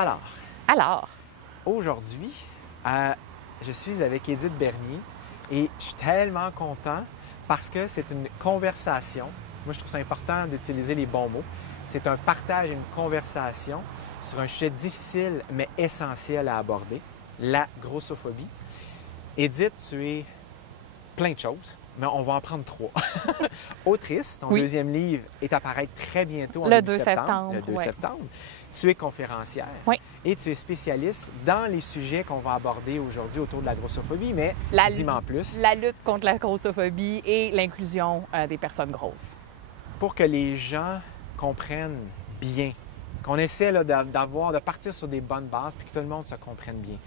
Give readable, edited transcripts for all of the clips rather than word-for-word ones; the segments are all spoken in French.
Alors, Alors, aujourd'hui, je suis avec Édith Bernier et je suis tellement content parce que c'est une conversation. Moi, je trouve ça important d'utiliser les bons mots. C'est un partage, une conversation sur un sujet difficile mais essentiel à aborder, la grossophobie. Édith, tu es plein de choses, mais on va en prendre 3. Autrice, ton deuxième livre est à paraître très bientôt, en le début 2 septembre. le 2 septembre. Tu es conférencière et tu es spécialiste dans les sujets qu'on va aborder aujourd'hui autour de la grossophobie, mais dis-moi en plus. La lutte contre la grossophobie et l'inclusion des personnes grosses. Pour que les gens comprennent bien, qu'on essaie là, de partir sur des bonnes bases puis que tout le monde se comprenne bien.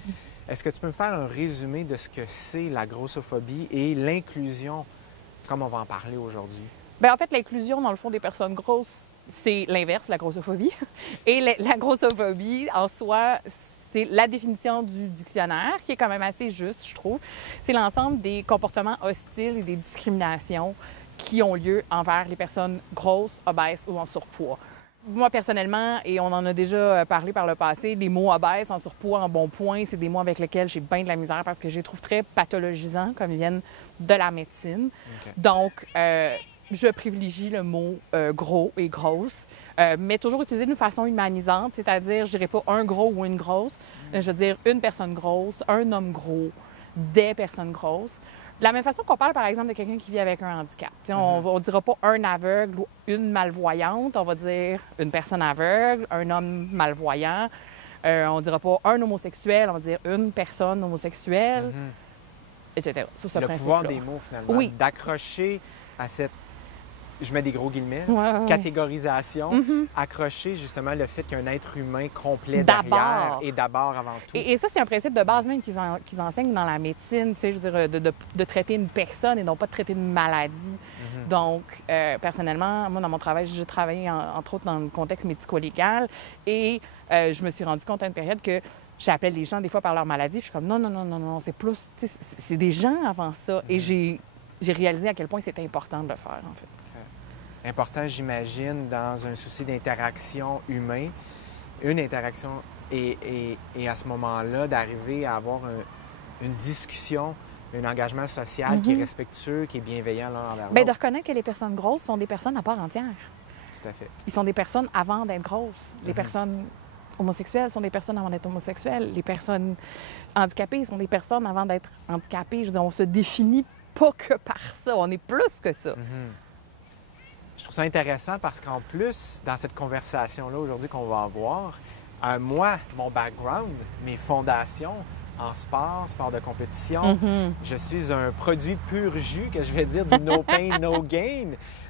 Est-ce que tu peux me faire un résumé de ce que c'est la grossophobie et l'inclusion, comme on va en parler aujourd'hui? Bien, en fait, l'inclusion, dans le fond, des personnes grosses, c'est l'inverse, la grossophobie. Et la grossophobie, en soi, c'est la définition du dictionnaire, qui est quand même assez juste, je trouve. C'est l'ensemble des comportements hostiles et des discriminations qui ont lieu envers les personnes grosses, obèses ou en surpoids. Moi, personnellement, et on en a déjà parlé par le passé, les mots obèses, en surpoids, en bon point, c'est des mots avec lesquels j'ai bien de la misère parce que je les trouve très pathologisants, comme ils viennent de la médecine. Okay. Donc, je privilégie le mot gros et grosse, mais toujours utilisé d'une façon humanisante, c'est-à-dire, je dirais pas un gros ou une grosse, je veux dire une personne grosse, un homme gros, des personnes grosses. De la même façon qu'on parle, par exemple, de quelqu'un qui vit avec un handicap. On ne dira pas un aveugle ou une malvoyante, on va dire une personne aveugle, un homme malvoyant. On ne dira pas un homosexuel, on va dire une personne homosexuelle, etc. Ça, le pouvoir des mots, finalement, d'accrocher à cette, je mets des gros guillemets, catégorisation, accrocher justement le fait qu'un être humain complet derrière et d'abord avant tout. Et ça, c'est un principe de base même qu'ils enseignent dans la médecine, tu sais, je veux dire, de traiter une personne et non pas de traiter une maladie. Donc, personnellement, moi, dans mon travail, j'ai travaillé entre autres dans le contexte médico-légal et je me suis rendu compte à une période que j'appelais les gens des fois par leur maladie, puis je suis comme non, c'est plus, tu sais, c'est des gens avant ça. Et j'ai réalisé à quel point c'était important de le faire, en fait. Important, j'imagine, dans un souci d'interaction humain, une interaction et à ce moment-là, d'arriver à avoir une discussion, un engagement social qui est respectueux, qui est bienveillant l'un envers l'autre. Bien, de reconnaître que les personnes grosses sont des personnes à part entière. Tout à fait. Ils sont des personnes avant d'être grosses. Les personnes homosexuelles sont des personnes avant d'être homosexuelles. Les personnes handicapées sont des personnes avant d'être handicapées. Je veux dire, on se définit pas que par ça. On est plus que ça. Je trouve ça intéressant parce qu'en plus, dans cette conversation-là aujourd'hui qu'on va avoir, moi, mon background, mes fondations en sport de compétition, je suis un produit pur jus, que je vais dire, du no pain, no gain.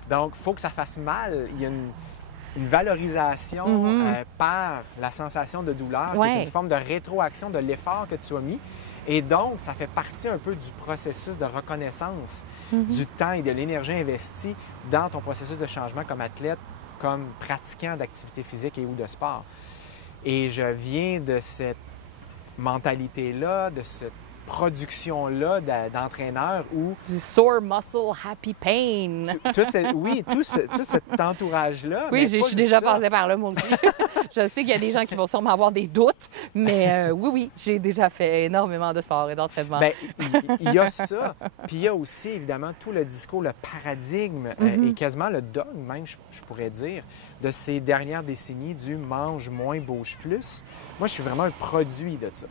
Donc, il faut que ça fasse mal. Il y a une valorisation par la sensation de douleur, qui est une forme de rétroaction de l'effort que tu as mis. Et donc, ça fait partie un peu du processus de reconnaissance du temps et de l'énergie investie dans ton processus de changement comme athlète, comme pratiquant d'activité physique et ou de sport. Et je viens de cette mentalité-là, de cette production-là d'entraîneur où... Du sore muscle, happy pain. Tout cet entourage-là. Oui, je suis déjà passée par là, moi aussi. Je sais qu'il y a des gens qui vont sûrement avoir des doutes, mais oui, j'ai déjà fait énormément de sport et d'entraînement. Bien, il y a ça. Puis il y a aussi, évidemment, tout le discours, le paradigme et quasiment le dogme, même, je pourrais dire, de ces dernières décennies du « mange moins, bouge plus ». Moi, je suis vraiment un produit de ça.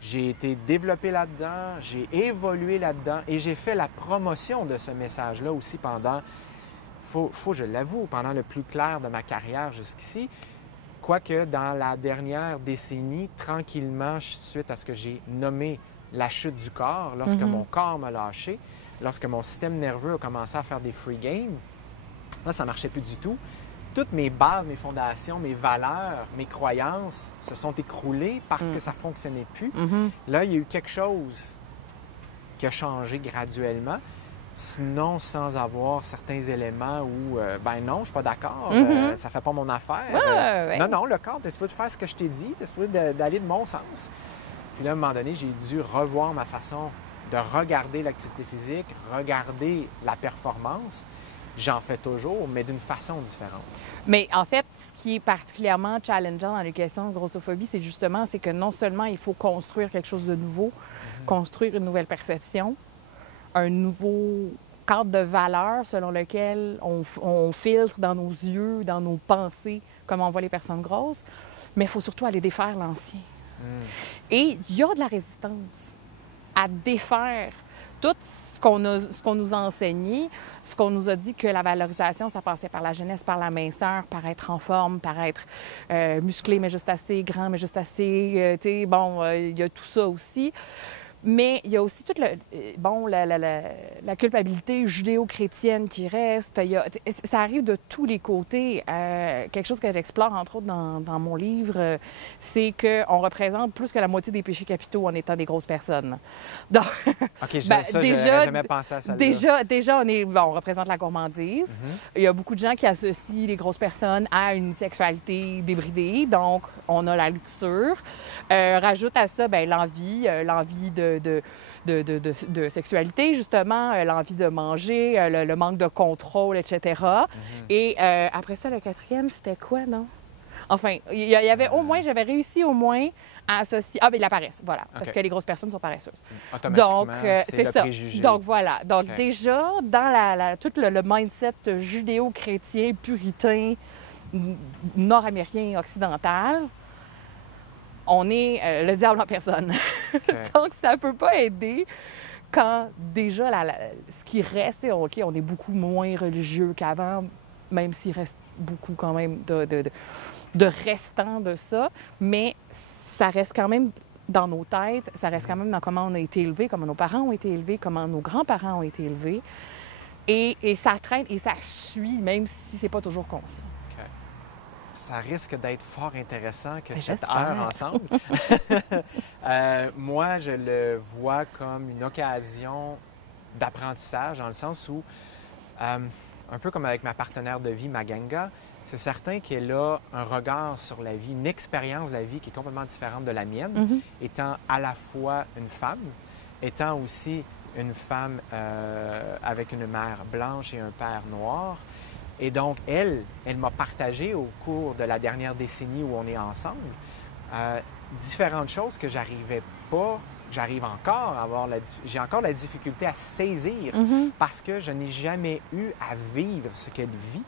J'ai été développé là-dedans, j'ai évolué là-dedans et j'ai fait la promotion de ce message-là aussi pendant, faut je l'avoue, pendant le plus clair de ma carrière jusqu'ici. Quoique dans la dernière décennie, tranquillement, suite à ce que j'ai nommé la chute du corps, lorsque mon corps m'a lâché, lorsque mon système nerveux a commencé à faire des free games, là, ça ne marchait plus du tout. Toutes mes bases, mes fondations, mes valeurs, mes croyances se sont écroulées parce que ça ne fonctionnait plus. Là, il y a eu quelque chose qui a changé graduellement, sinon sans avoir certains éléments où, ben non, je ne suis pas d'accord, ça ne fait pas mon affaire. Non, le corps, tu es supposé de faire ce que je t'ai dit, tu es supposé d'aller de mon sens. Puis là, à un moment donné, j'ai dû revoir ma façon de regarder l'activité physique, regarder la performance. j'en fais toujours, mais d'une façon différente. Mais en fait, ce qui est particulièrement challengeant dans les questions de grossophobie, c'est que non seulement il faut construire quelque chose de nouveau, construire une nouvelle perception, un nouveau cadre de valeurs selon lequel on filtre dans nos yeux, dans nos pensées, comment on voit les personnes grosses, mais il faut surtout aller défaire l'ancien. Et il y a de la résistance à défaire tout ce qu'on nous a enseigné, ce qu'on nous a dit que la valorisation, ça passait par la jeunesse, par la minceur, par être en forme, par être musclé, mais juste assez, grand, mais juste assez. Tu sais, bon, il y a tout ça aussi. Mais il y a aussi toute la culpabilité judéo-chrétienne qui reste. Ça arrive de tous les côtés. Quelque chose que j'explore, entre autres, dans mon livre, c'est qu'on représente plus que la moitié des péchés capitaux en étant des grosses personnes. Donc, OK, déjà, j'aurais jamais pensé à ça. Déjà on représente la gourmandise. Il y a beaucoup de gens qui associent les grosses personnes à une sexualité débridée. Donc, on a la luxure. Rajoute à ça l'envie de sexualité, justement, l'envie de manger, le manque de contrôle, etc. Et après ça, le quatrième, c'était quoi, non? Enfin, il y avait au moins, j'avais réussi au moins à associer... Ah, bien, la paresse, voilà, parce que les grosses personnes sont paresseuses. Automatiquement, donc, c'est le ça. préjugé. Donc, voilà. Donc, déjà, dans tout le mindset judéo-chrétien, puritain, nord-américain, occidental, on est le diable en personne. Donc, ça ne peut pas aider quand déjà ce qui reste, OK, on est beaucoup moins religieux qu'avant, même s'il reste beaucoup quand même de restants de ça, mais ça reste quand même dans nos têtes, ça reste quand même dans comment on a été élevés, comment nos parents ont été élevés, comment nos grands-parents ont été élevés. Et ça traîne et ça suit, même si c'est pas toujours conscient. Ça risque d'être fort intéressant que cette j'espère. heure ensemble. Moi, je le vois comme une occasion d'apprentissage, dans le sens où, un peu comme avec ma partenaire de vie, Maganga, c'est certain qu'elle a un regard sur la vie, une expérience de la vie qui est complètement différente de la mienne, étant à la fois une femme, étant aussi une femme avec une mère blanche et un père noir. Et donc, elle m'a partagé au cours de la dernière décennie où on est ensemble différentes choses que j'arrivais pas, j'arrive encore à avoir j'ai encore la difficulté à saisir parce que je n'ai jamais eu à vivre ce qu'elle vit,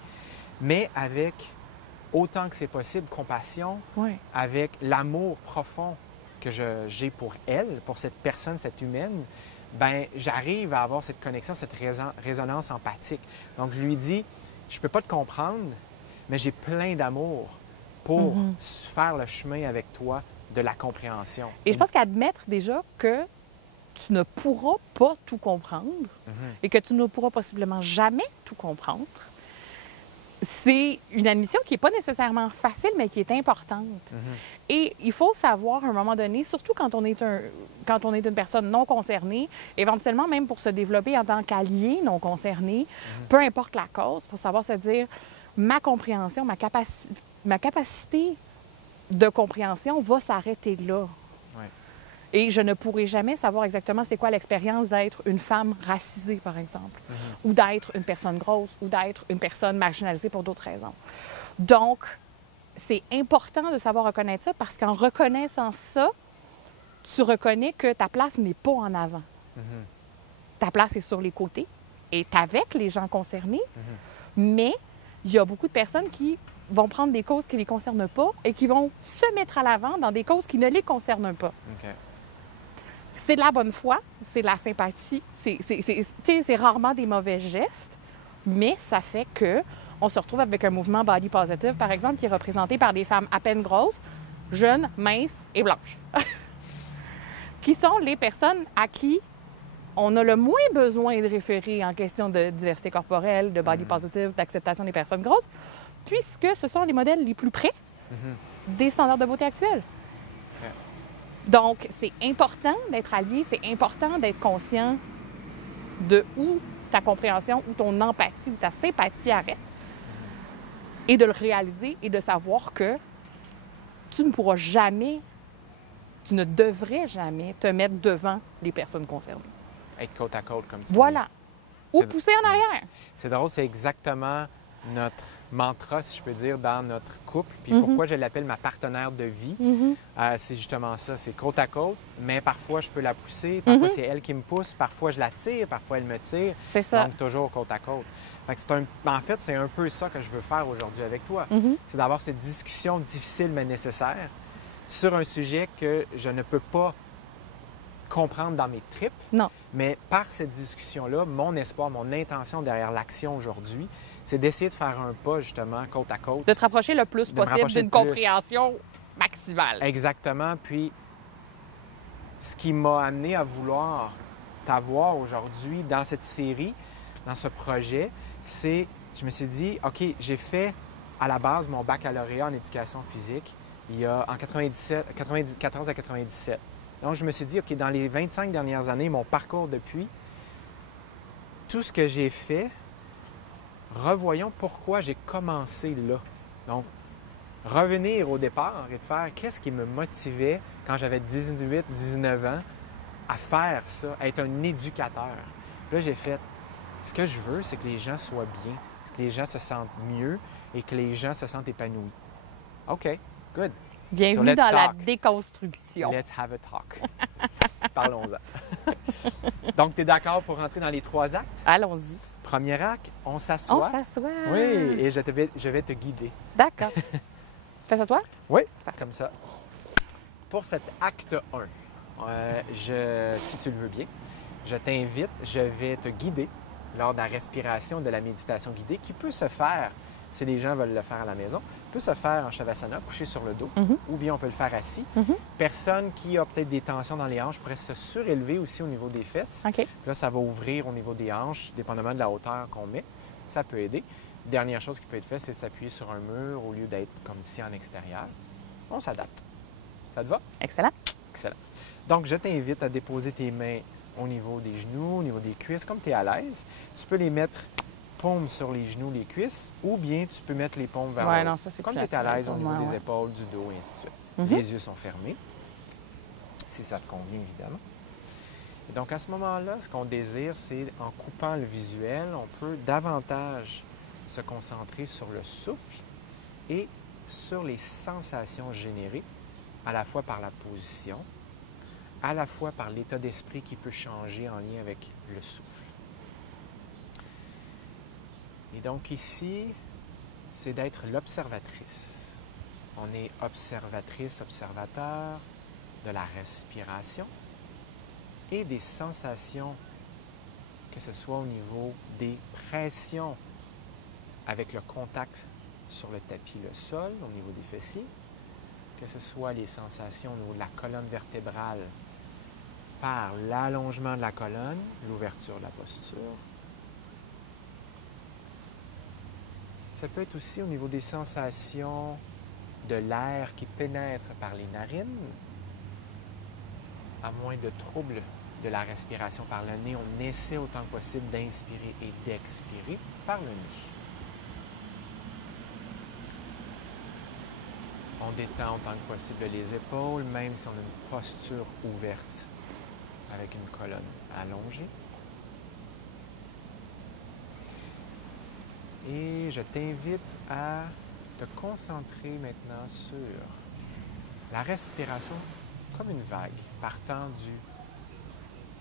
mais avec autant que c'est possible, compassion, avec l'amour profond que j'ai pour elle, pour cette personne, cette humaine, bien, j'arrive à avoir cette connexion, cette résonance empathique. Donc, je lui dis, je ne peux pas te comprendre, mais j'ai plein d'amour pour faire le chemin avec toi de la compréhension. Et je pense qu'admettre déjà que tu ne pourras pas tout comprendre et que tu ne pourras possiblement jamais tout comprendre, c'est une admission qui n'est pas nécessairement facile, mais qui est importante. Et il faut savoir, à un moment donné, surtout quand on est une personne non concernée, éventuellement même pour se développer en tant qu'allié non concerné, peu importe la cause, il faut savoir se dire, ma compréhension, ma capacité de compréhension va s'arrêter là. Et je ne pourrai jamais savoir exactement c'est quoi l'expérience d'être une femme racisée, par exemple, ou d'être une personne grosse, ou d'être une personne marginalisée pour d'autres raisons. Donc, c'est important de savoir reconnaître ça parce qu'en reconnaissant ça, tu reconnais que ta place n'est pas en avant. Ta place est sur les côtés, est avec les gens concernés, mais il y a beaucoup de personnes qui vont prendre des causes qui ne les concernent pas et qui vont se mettre à l'avant dans des causes qui ne les concernent pas. C'est de la bonne foi, c'est de la sympathie, c'est rarement des mauvais gestes, mais ça fait qu'on se retrouve avec un mouvement body positive, par exemple, qui est représenté par des femmes à peine grosses, jeunes, minces et blanches, qui sont les personnes à qui on a le moins besoin de référer en question de diversité corporelle, de body positive, d'acceptation des personnes grosses, puisque ce sont les modèles les plus près des standards de beauté actuels. Donc, c'est important d'être allié, c'est important d'être conscient de où ta compréhension, où ton empathie, où ta sympathie arrête, et de le réaliser et de savoir que tu ne pourras jamais, tu ne devrais jamais te mettre devant les personnes concernées. Être côte à côte, comme tu dis. Voilà. ou pousser en arrière. C'est drôle, c'est exactement notre mantra, si je peux dire, dans notre couple. Puis Mhm. pourquoi je l'appelle ma partenaire de vie, Mhm. c'est justement ça. C'est côte à côte, mais parfois je peux la pousser, parfois Mhm. c'est elle qui me pousse, parfois je la tire, parfois elle me tire. C'est ça. Donc toujours côte à côte. Fait que en fait, c'est un peu ça que je veux faire aujourd'hui avec toi. Mhm. C'est d'avoir cette discussion difficile mais nécessaire sur un sujet que je ne peux pas comprendre dans mes tripes. Non. Mais par cette discussion-là, mon espoir, mon intention derrière l'action aujourd'hui, c'est d'essayer de faire un pas justement côte à côte. De te rapprocher le plus De me possible rapprocher d'une le plus. compréhension maximale. Exactement. Puis, ce qui m'a amené à vouloir t'avoir aujourd'hui dans cette série, dans ce projet, c'est, je me suis dit, OK, j'ai fait à la base mon baccalauréat en éducation physique en 94 à 97. Donc, je me suis dit, OK, dans les 25 dernières années, mon parcours depuis, tout ce que j'ai fait, revoyons pourquoi j'ai commencé là. Donc, revenir au départ et de faire qu'est-ce qui me motivait quand j'avais 18, 19 ans à faire ça, à être un éducateur. Puis là, j'ai fait, ce que je veux, c'est que les gens soient bien, que les gens se sentent mieux et que les gens se sentent épanouis. OK, good. Bienvenue So, dans let's la talk. déconstruction. Let's have a talk. Parlons-en. Donc, tu es d'accord pour rentrer dans les 3 actes? Allons-y. Premier acte, on On s'assoit. s'assoit. Oui, et je vais te guider. D'accord. Fais ça toi? Oui, comme ça. Pour cet acte 1, si tu le veux bien, je t'invite, je vais te guider lors de la respiration, de la méditation guidée, qui peut se faire, si les gens veulent le faire à la maison, peut se faire en Shavasana, couché sur le dos, ou bien on peut le faire assis. Personne qui a peut-être des tensions dans les hanches pourrait se surélever aussi au niveau des fesses. OK. Puis là, ça va ouvrir au niveau des hanches, dépendamment de la hauteur qu'on met. Ça peut aider. Dernière chose qui peut être faite, c'est de s'appuyer sur un mur au lieu d'être comme si en extérieur. On s'adapte. Ça te va? Excellent. Excellent. Donc, je t'invite à déposer tes mains au niveau des genoux, au niveau des cuisses, comme tu es à l'aise. Tu peux les mettre paumes sur les genoux, les cuisses, ou bien tu peux mettre les paumes vers le haut. non, ça, c'est comme plus tu es à naturel l'aise au pour niveau moi, des ouais. épaules, du dos, et ainsi de suite. Mhm. Les yeux sont fermés, si ça te convient, évidemment. Et donc, à ce moment-là, ce qu'on désire, c'est, en coupant le visuel, on peut davantage se concentrer sur le souffle et sur les sensations générées, à la fois par la position, à la fois par l'état d'esprit qui peut changer en lien avec le souffle. Et donc ici, c'est d'être l'observatrice. On est observatrice, observateur de la respiration et des sensations, que ce soit au niveau des pressions avec le contact sur le tapis, le sol, au niveau des fessiers, que ce soit les sensations au niveau de la colonne vertébrale par l'allongement de la colonne, l'ouverture de la posture. Ça peut être aussi au niveau des sensations de l'air qui pénètre par les narines. À moins de troubles de la respiration par le nez, on essaie autant que possible d'inspirer et d'expirer par le nez. On détend autant que possible les épaules, même si on a une posture ouverte avec une colonne allongée. Et je t'invite à te concentrer maintenant sur la respiration comme une vague, partant du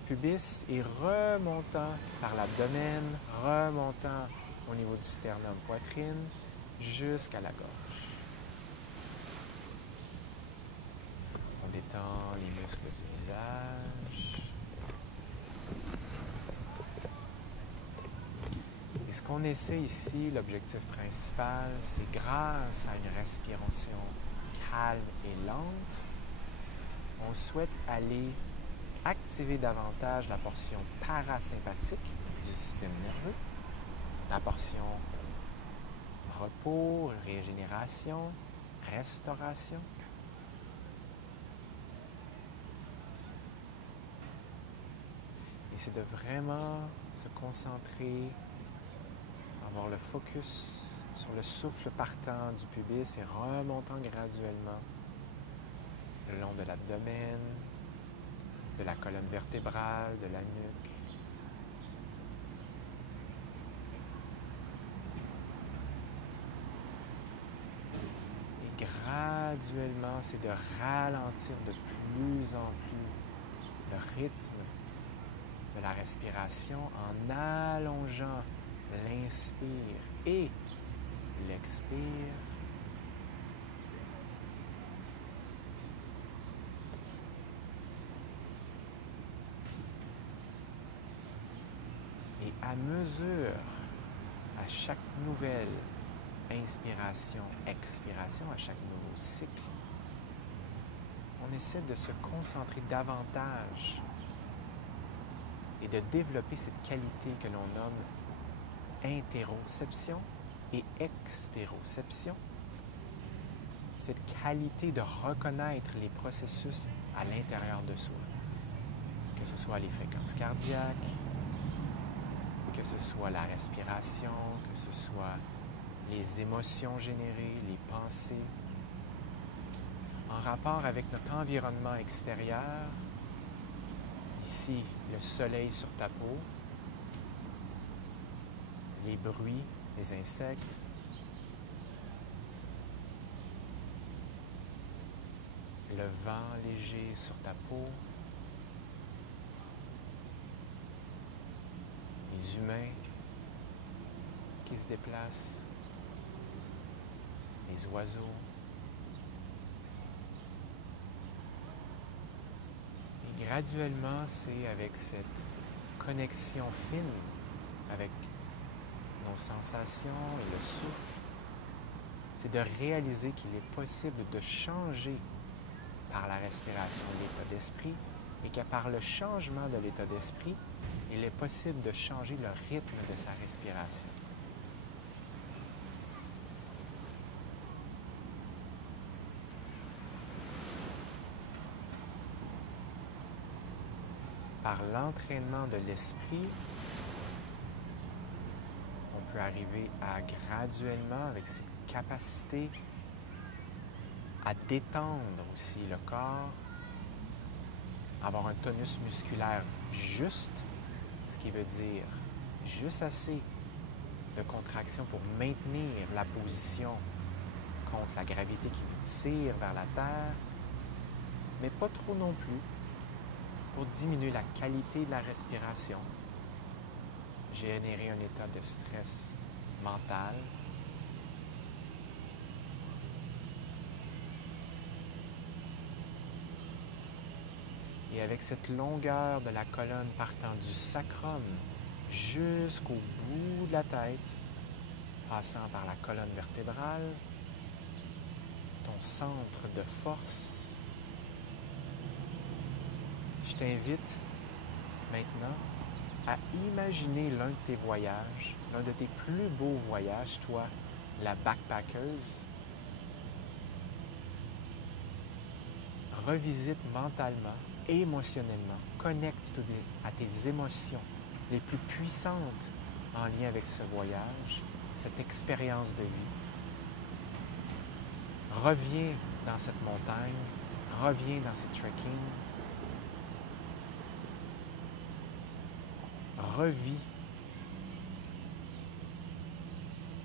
pubis et remontant par l'abdomen, remontant au niveau du sternum poitrine jusqu'à la gorge. On détend les muscles du visage. Et ce qu'on essaie ici, l'objectif principal, c'est grâce à une respiration calme et lente, on souhaite aller activer davantage la portion parasympathique du système nerveux, la portion repos, régénération, restauration. Et c'est de vraiment se concentrer, avoir le focus sur le souffle partant du pubis et remontant graduellement le long de l'abdomen, de la colonne vertébrale, de la nuque. graduellement, c'est de ralentir de plus en plus le rythme de la respiration en allongeant l'inspire et l'expire. Et à mesure, à chaque nouvelle inspiration, expiration, à chaque nouveau cycle, on essaie de se concentrer davantage et de développer cette qualité que l'on nomme interoception et extéroception. Cette qualité de reconnaître les processus à l'intérieur de soi, que ce soit les fréquences cardiaques, que ce soit la respiration, que ce soit les émotions générées, les pensées, en rapport avec notre environnement extérieur, ici le soleil sur ta peau, les bruits des insectes, le vent léger sur ta peau, les humains qui se déplacent, les oiseaux. Et graduellement, c'est avec cette connexion fine avec nos sensations et le souffle, c'est de réaliser qu'il est possible de changer par la respiration l'état d'esprit et que par le changement de l'état d'esprit, il est possible de changer le rythme de sa respiration. Par l'entraînement de l'esprit, on peut arriver à graduellement, avec cette capacité à détendre aussi le corps, avoir un tonus musculaire juste, ce qui veut dire juste assez de contraction pour maintenir la position contre la gravité qui nous tire vers la terre, mais pas trop non plus pour diminuer la qualité de la respiration, générer un état de stress mental, et avec cette longueur de la colonne partant du sacrum jusqu'au bout de la tête, passant par la colonne vertébrale, ton centre de force, je t'invite maintenant à imaginer l'un de tes voyages, l'un de tes plus beaux voyages, toi, la backpackeuse. Revisite mentalement, émotionnellement, connecte à tes émotions les plus puissantes en lien avec ce voyage, cette expérience de vie. Reviens dans cette montagne, reviens dans ces trekking, revis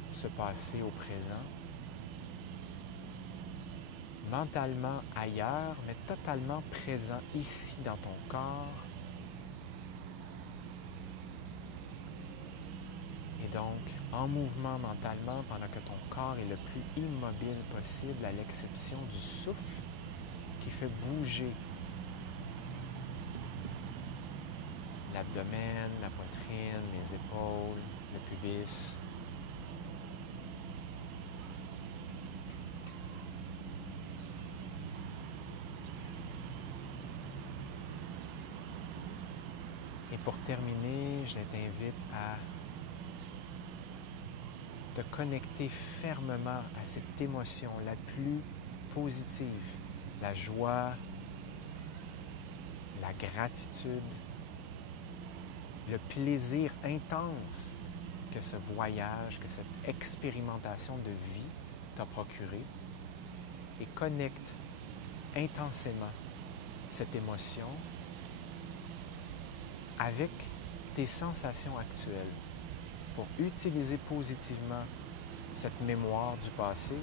ce passé au présent, mentalement ailleurs, mais totalement présent ici dans ton corps. Et donc, en mouvement mentalement pendant que ton corps est le plus immobile possible, à l'exception du souffle qui fait bouger l'abdomen, la poitrine, les épaules, le pubis. Et pour terminer, je t'invite à te connecter fermement à cette émotion la plus positive, la joie, la gratitude, le plaisir intense que ce voyage, que cette expérimentation de vie t'a procuré, et connecte intensément cette émotion avec tes sensations actuelles pour utiliser positivement cette mémoire du passé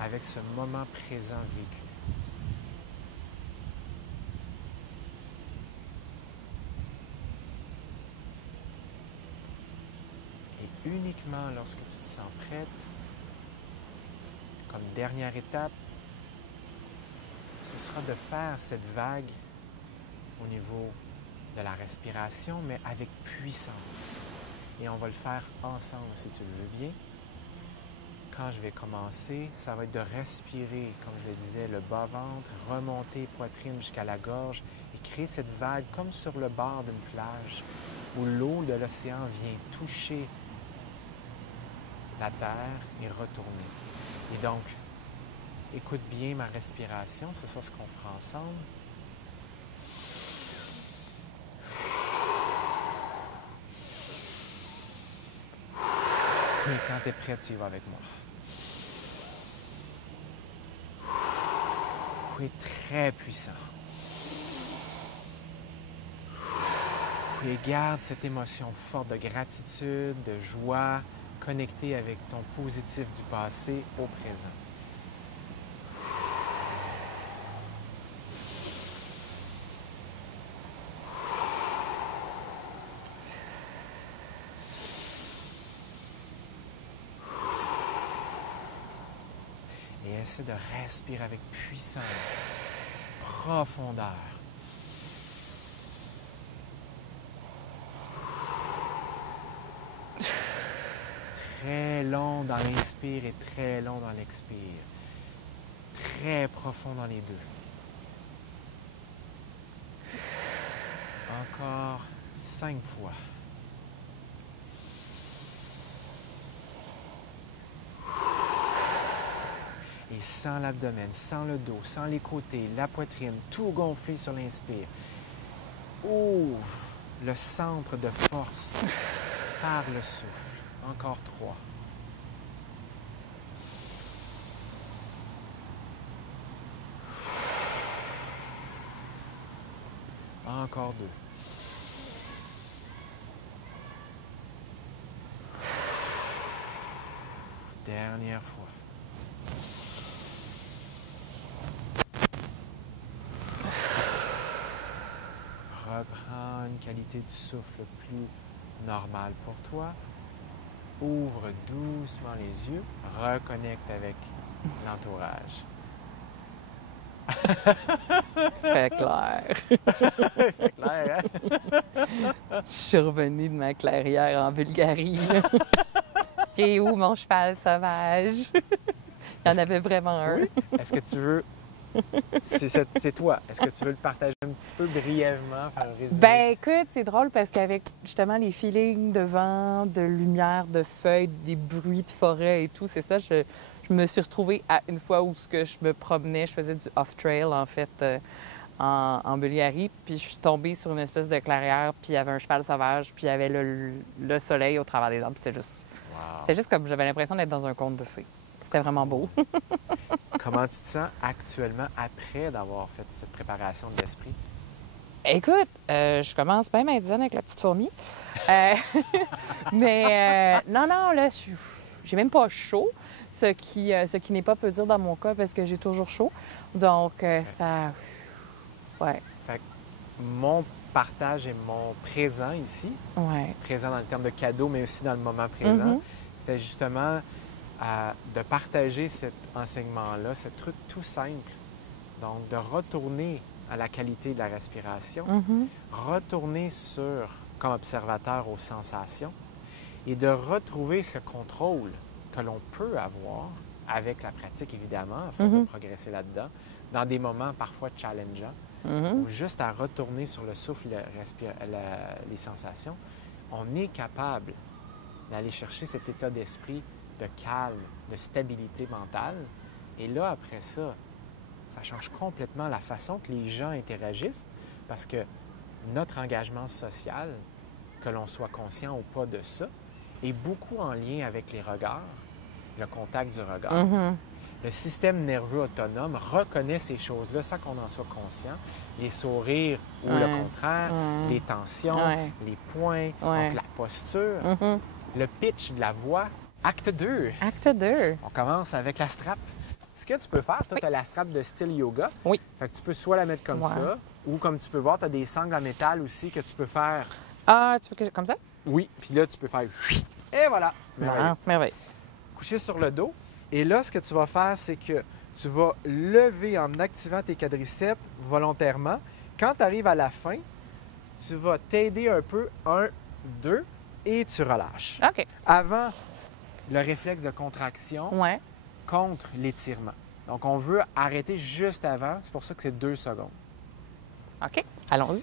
avec ce moment présent vécu. Et uniquement lorsque tu te sens prête, comme dernière étape, ce sera de faire cette vague au niveau de la respiration, mais avec puissance. Et on va le faire ensemble, si tu le veux bien. Quand je vais commencer, ça va être de respirer, comme je le disais, le bas-ventre, remonter poitrine jusqu'à la gorge et créer cette vague comme sur le bord d'une plage où l'eau de l'océan vient toucher la terre et retourner. Et donc, écoute bien ma respiration, c'est ça ce qu'on fera ensemble. Et quand tu es prêt, tu y vas avec moi. Et très puissant. Et garde cette émotion forte de gratitude, de joie, connectée avec ton positif du passé au présent. Et essaie de respirer avec puissance, profondeur. Très long dans l'inspire et très long dans l'expire. Très profond dans les deux. Encore 5 fois. Et sans l'abdomen, sans le dos, sans les côtés, la poitrine, tout gonflé sur l'inspire. Ouvre le centre de force par le souffle. Encore 3. Encore 2. Dernière fois. Reprends une qualité de souffle plus normale pour toi. Ouvre doucement les yeux. Reconnecte avec l'entourage. Fait clair. C'est clair, hein? Je suis revenue de ma clairière en Bulgarie. J'ai où mon cheval sauvage? Il y en avait vraiment un. Oui. Est-ce que tu veux... C'est toi. Est-ce que tu veux le partager un petit peu brièvement, faire un résumé? Ben écoute, c'est drôle parce qu'avec justement les feelings de vent, de lumière, de feuilles, des bruits de forêt et tout, c'est ça, je me suis retrouvée à une fois où ce que je me promenais, je faisais du off-trail en fait en Bulgarie, puis je suis tombée sur une espèce de clairière, puis il y avait un cheval sauvage, puis il y avait le soleil au travers des arbres, c'était juste comme j'avais l'impression d'être dans un conte de fées. C'était vraiment beau. Comment tu te sens actuellement après d'avoir fait cette préparation de l'esprit? Écoute, je commence bien à zen avec la petite fourmi. Mais non, là, j'ai même pas chaud, ce qui n'est pas peu dire dans mon cas parce que j'ai toujours chaud. Donc, ça... Ouais. Fait que mon partage et mon présent ici, Ouais. présent dans le terme de cadeau, mais aussi dans le moment présent, Mm-hmm. c'était justement de partager cet enseignement-là, ce truc tout simple. Donc, de retourner à la qualité de la respiration, Mm-hmm. retourner comme observateur aux sensations et de retrouver ce contrôle que l'on peut avoir avec la pratique, évidemment, à force de progresser là-dedans, dans des moments parfois challengeants, Mm-hmm. ou juste à retourner sur le souffle, les sensations, on est capable d'aller chercher cet état d'esprit de calme, de stabilité mentale. Et là, après ça, ça change complètement la façon que les gens interagissent parce que notre engagement social, que l'on soit conscient ou pas de ça, est beaucoup en lien avec les regards, le contact du regard. Mm-hmm. Le système nerveux autonome reconnaît ces choses-là sans qu'on en soit conscient. Les sourires ou le contraire, les tensions, les points, donc la posture, le pitch de la voix. Acte 2. Acte 2. On commence avec la strap. ce que tu peux faire, toi, Oui. tu as la strap de style yoga. Oui. Fait que tu peux soit la mettre comme Ouais. ça, ou comme tu peux voir, tu as des sangles en métal aussi que tu peux faire. Ah, tu veux que comme ça? Oui, puis là, tu peux faire. Et voilà. Merveilleux. Ah, merveille. Coucher sur le dos. Et là, ce que tu vas faire, c'est que tu vas lever en activant tes quadriceps volontairement. Quand tu arrives à la fin, tu vas t'aider un peu. 1, 2, et tu relâches. OK. Avant le réflexe de contraction Ouais. contre l'étirement. Donc, on veut arrêter juste avant. C'est pour ça que c'est 2 secondes. OK. Allons-y.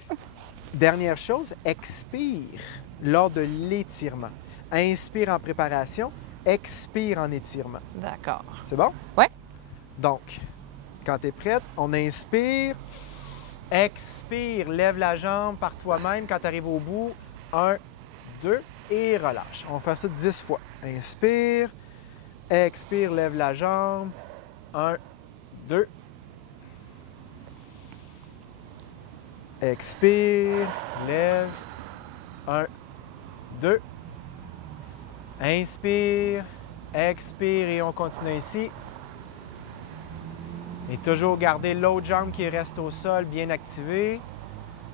Dernière chose, expire lors de l'étirement. Inspire en préparation, expire en étirement. D'accord. C'est bon? Ouais. Donc, quand tu es prête, on inspire, expire, lève la jambe par toi-même quand tu arrives au bout. 1, 2 et relâche. On va faire ça 10 fois. Inspire, expire, lève la jambe. 1, 2. Expire, lève. 1, 2. Inspire, expire et on continue ici. Et toujours garder l'autre jambe qui reste au sol bien activée.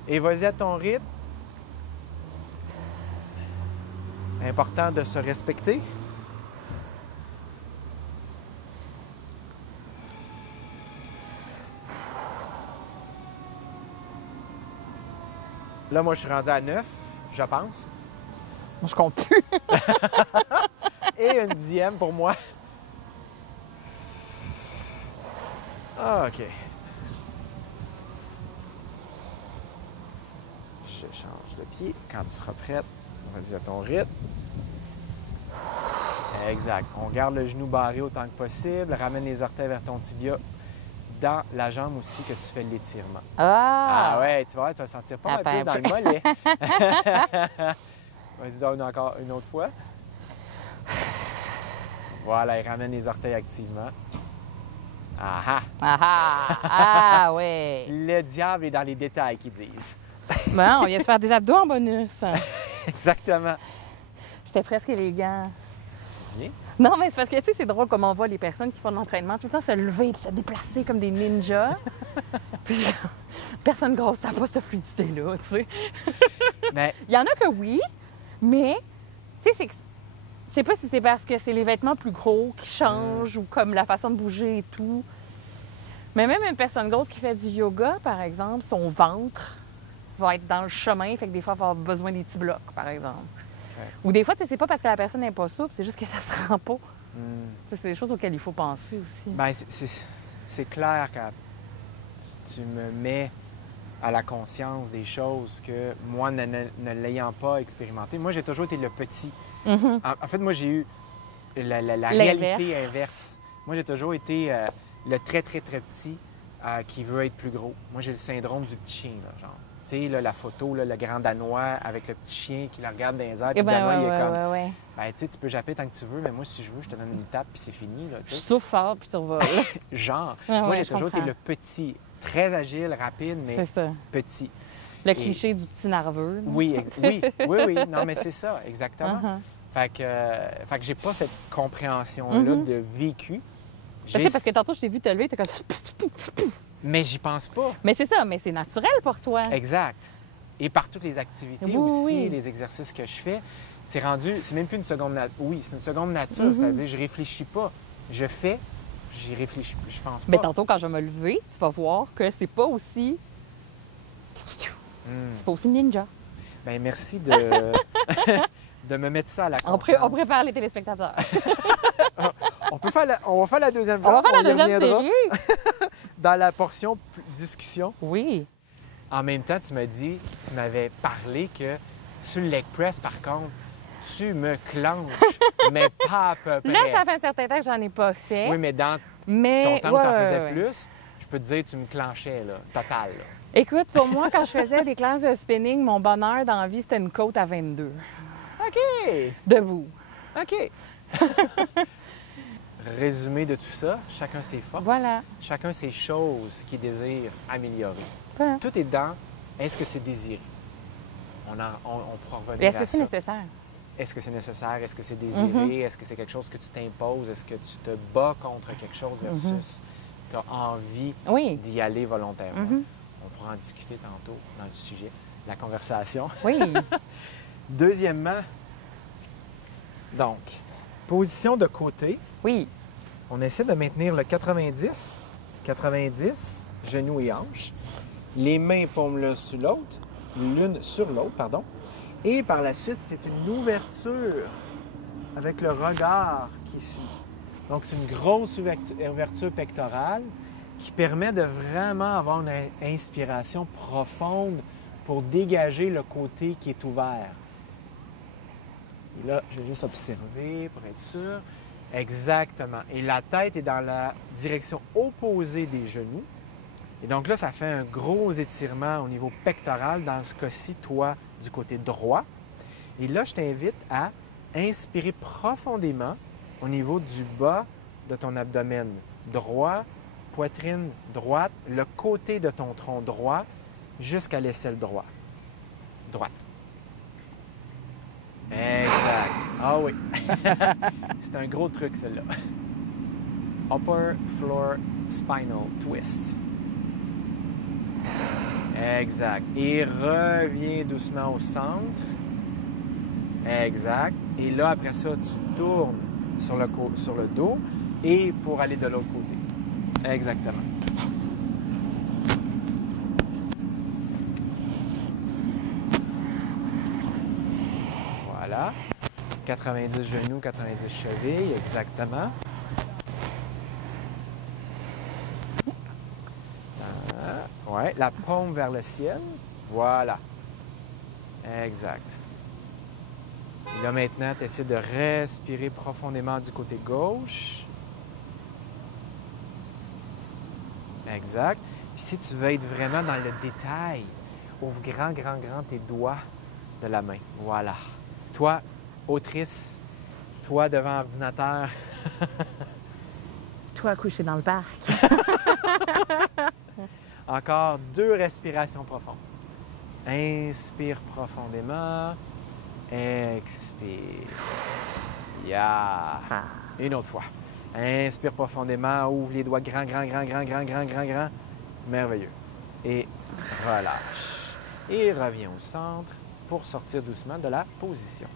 Et vas-y à ton rythme. Important de se respecter. Là, moi, je suis rendu à 9, je pense. Moi, je compte plus. Et une 10e pour moi. Ah, OK. Je change de pied. Quand tu seras prête, vas-y à ton rythme. Exact. On garde le genou barré autant que possible. Ramène les orteils vers ton tibia. Dans la jambe aussi que tu fais l'étirement. Ah! Ah ouais, tu vas sentir pas mal plus dans le mollet. Vas-y, donne encore une autre fois. Voilà, il ramène les orteils activement. Ah ah! Ah ah! Ah ouais! Le diable est dans les détails, qu'ils disent. Bon, on vient se faire des abdos en bonus. Exactement. C'était presque élégant. C'est bien. Non, mais c'est parce que, tu sais, c'est drôle comme on voit les personnes qui font de l'entraînement tout le temps se lever et se déplacer comme des ninjas. Puis, personne grosse n'a pas cette fluidité-là, tu sais. Mais Il y en a que oui, mais, tu sais, c'est que. Je sais pas si c'est parce que c'est les vêtements plus gros qui changent ou comme la façon de bouger et tout. Mais même une personne grosse qui fait du yoga, par exemple, son ventre va être dans le chemin, fait que des fois, elle va avoir besoin des petits blocs, par exemple. Ouais. Ou des fois, tu sais, c'est pas parce que la personne n'est pas souple, c'est juste que ça se rend pas. hmm, Ça, c'est des choses auxquelles il faut penser aussi. ben, c'est clair que tu me mets à la conscience des choses que moi, ne l'ayant pas expérimenté, moi, j'ai toujours été le petit. Mhm. En fait, moi, j'ai eu la L'inverse. réalité inverse. Moi, j'ai toujours été le très, très, très petit qui veut être plus gros. Moi, j'ai le syndrome du petit chien, là, genre. Tu sais, là, la photo, là, le grand Danois avec le petit chien qui le regarde dans les airs, puis Eh le ben, Danois, il est ouais, comme... ouais, ouais. Ben, tu sais, tu peux japper tant que tu veux, mais moi, si je veux, je te donne une tape, puis c'est fini, là, tu Je sais. souffle fort, puis tu revoles. Genre. Ah Moi, ouais, j'ai je toujours été comprends. le petit, très agile, rapide, mais C'est ça. petit. Le cliché du petit nerveux. là. Oui, oui. Non, mais c'est ça, exactement. Uh-huh. Fait que j'ai pas cette compréhension-là Mhm. de vécu. Tu J'ai- sais, parce que tantôt, je t'ai vu te lever, t'es comme... Mais j'y pense pas. Mais c'est ça, mais c'est naturel pour toi. Exact. Et par toutes les activités Oui, aussi, oui. les exercices que je fais, c'est rendu, c'est même plus une seconde nature. Oui, c'est une seconde nature, Mhm. c'est-à-dire je réfléchis pas. Je fais, j'y réfléchis, je pense pas. Mais tantôt, quand je vais me lever, tu vas voir que c'est pas aussi... Hmm. C'est pas aussi ninja. Ben, merci de, de me mettre ça à la On conscience. prépare les téléspectateurs. On va faire la deuxième On va jambe, faire la y deuxième reviendra série. dans la portion discussion. Oui. En même temps, tu m'avais parlé que sur le leg press, par contre, tu me clenches, mais pas à peu près. Là, ça fait un certain temps que j'en ai pas fait. Oui, mais dans mais... ton temps où tu en ouais, faisais ouais. plus, je peux te dire que tu me clenchais, là, total. Là. Écoute, pour moi, quand je faisais des classes de spinning, mon bonheur dans la vie, c'était une côte à 22. OK! Debout. OK. Résumé de tout ça, chacun ses forces, Voilà. chacun ses choses qu'il désire améliorer. Voilà. Tout est dans est-ce que c'est désiré? On pourra Et revenir est-ce à que c'est ça. nécessaire? est-ce que c'est nécessaire, est-ce que c'est désiré, est-ce que c'est quelque chose que tu t'imposes, est-ce que tu te bats contre quelque chose versus tu as envie d'y aller volontairement. On pourra en discuter tantôt dans le sujet, la conversation. Oui. Deuxièmement, donc, position de côté. Oui. On essaie de maintenir le 90, genoux et hanches. Les mains paumes l'une sur l'autre, pardon. Et par la suite, c'est une ouverture avec le regard qui suit. Donc, c'est une grosse ouverture pectorale qui permet de vraiment avoir une inspiration profonde pour dégager le côté qui est ouvert. Et là, je vais juste observer pour être sûr. Exactement. Et la tête est dans la direction opposée des genoux. Et donc là, ça fait un gros étirement au niveau pectoral, dans ce cas-ci, toi, du côté droit. Et là, je t'invite à inspirer profondément au niveau du bas de ton abdomen droit, poitrine droite, le côté de ton tronc droit jusqu'à l'aisselle droite. Exact. Ah oui. C'est un gros truc, celui-là. Upper Floor Spinal Twist. Exact. Et reviens doucement au centre. Exact. Et là, après ça, tu tournes sur le dos et pour aller de l'autre côté. Exactement. Voilà. 90 genoux, 90 chevilles, exactement. Ouais, la paume vers le ciel. Voilà. Exact. Et là, maintenant, tu essaies de respirer profondément du côté gauche. Exact. Puis si tu veux être vraiment dans le détail, ouvre grand tes doigts de la main. Voilà. Toi, autrice, toi devant l'ordinateur. Toi couché dans le parc. Encore 2 respirations profondes. Inspire profondément. Expire. Yeah. Une autre fois. Inspire profondément. Ouvre les doigts grand. Merveilleux. Et relâche. Et reviens au centre pour sortir doucement de la position.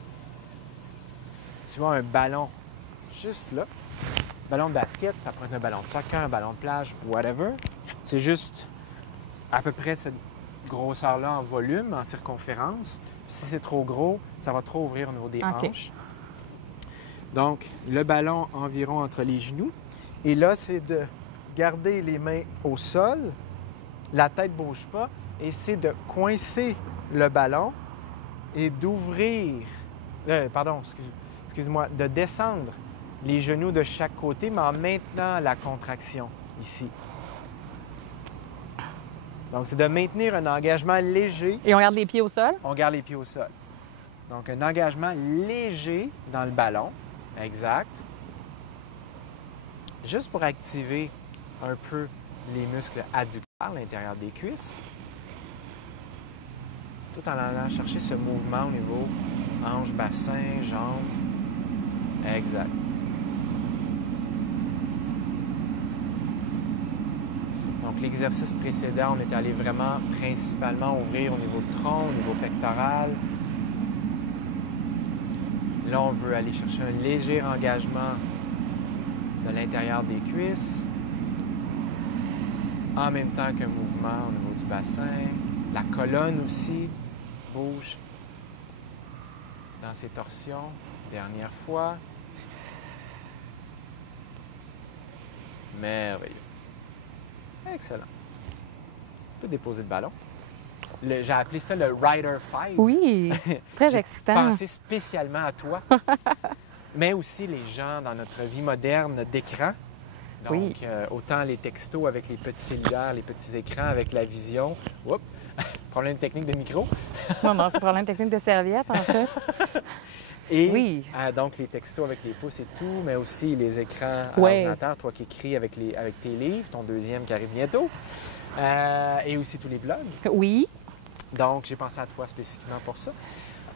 Tu as un ballon juste là. Ballon de basket, ça peut être un ballon de soccer, un ballon de plage, whatever. C'est juste à peu près cette grosseur-là en volume, en circonférence. Si c'est trop gros, ça va trop ouvrir au niveau des hanches. Donc, le ballon environ entre les genoux. Et là, c'est de garder les mains au sol, la tête ne bouge pas, et c'est de coincer le ballon et d'ouvrir, excuse-moi, de descendre les genoux de chaque côté, mais en maintenant la contraction ici. Donc, c'est de maintenir un engagement léger. Et on garde les pieds au sol? On garde les pieds au sol. Donc, un engagement léger dans le ballon. Exact. Juste pour activer un peu les muscles adducteurs à l'intérieur des cuisses. Tout en allant chercher ce mouvement au niveau hanche, bassin, jambes. Exact. Donc, l'exercice précédent, on est allé vraiment principalement ouvrir au niveau de tronc, au niveau pectoral. Là, on veut aller chercher un léger engagement de l'intérieur des cuisses, en même temps qu'un mouvement au niveau du bassin. La colonne aussi bouge dans ses torsions. Dernière fois. Merveilleux. Excellent. On peut déposer le ballon. J'ai appelé ça le Rider 5. Oui, très excitant. J'ai pensé spécialement à toi, mais aussi les gens dans notre vie moderne d'écran. Donc, autant les textos avec les petits cellulaires, les petits écrans avec la vision. Oups! Problème technique de micro. Non, c'est problème technique de serviette, en fait. Et donc, les textos avec les pouces et tout, mais aussi les écrans à ordinateur, toi qui écris avec tes livres, ton deuxième qui arrive bientôt, et aussi tous les blogs. Oui. Donc, j'ai pensé à toi spécifiquement pour ça.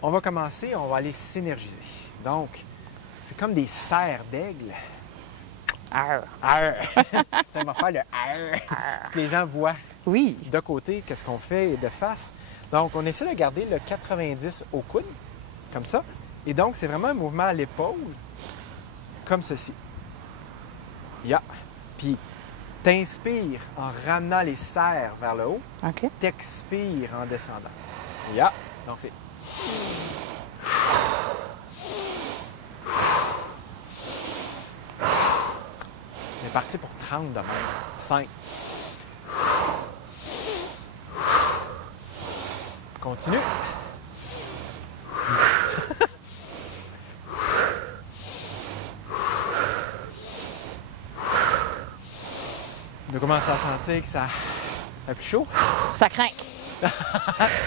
On va commencer, on va aller s'énergiser. Donc, c'est comme des serres d'aigle. Arr. Arr! Ça va faire le arr! Pour que les gens voient Oui. de côté qu'est-ce qu'on fait et de face. Donc, on essaie de garder le 90 au coude, comme ça. Et donc, c'est vraiment un mouvement à l'épaule, comme ceci. Ya! Puis, t'inspires en ramenant les serres vers le haut. OK. T'expires en descendant. Ya! Donc, c'est... On est parti pour 30 de même. 5. Continue. On commence à sentir que ça fait plus chaud. Ça craint.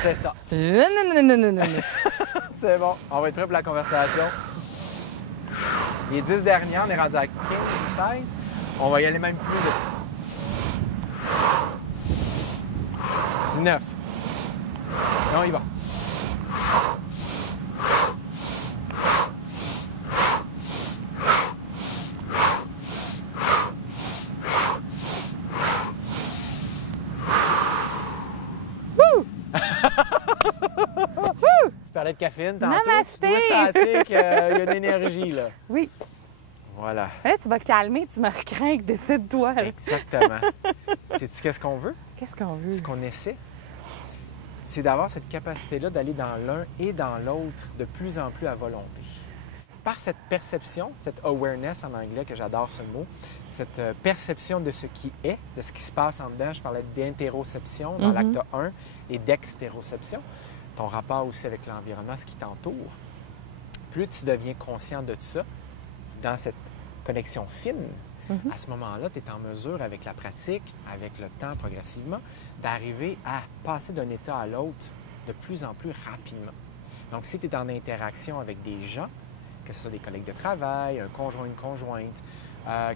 C'est ça. Non. C'est bon. On va être prêt pour la conversation. Les 10 derniers, on est rendu à 15 ou 16. On va y aller même plus vite. 19. Et on y va. Tu parlais de caféine tantôt. Namasté! Tu dois sentir qu'il y a de l'énergie, là. Oui. Voilà. Là, tu vas calmer, tu me recrains, décide-toi. Exactement. Sais-tu qu'est-ce qu'on veut? Qu'est-ce qu'on veut? Ce qu'on essaie, c'est d'avoir cette capacité-là d'aller dans l'un et dans l'autre de plus en plus à volonté. Par cette perception, cette awareness en anglais, que j'adore ce mot, cette perception de ce qui est, de ce qui se passe en dedans, je parlais d'interoception dans l'acte 1 et d'extéroception, ton rapport aussi avec l'environnement, ce qui t'entoure, plus tu deviens conscient de ça, dans cette connexion fine, à ce moment-là, tu es en mesure, avec la pratique, avec le temps progressivement, d'arriver à passer d'un état à l'autre de plus en plus rapidement. Donc, si tu es en interaction avec des gens, que ce soit des collègues de travail, un conjoint, une conjointe,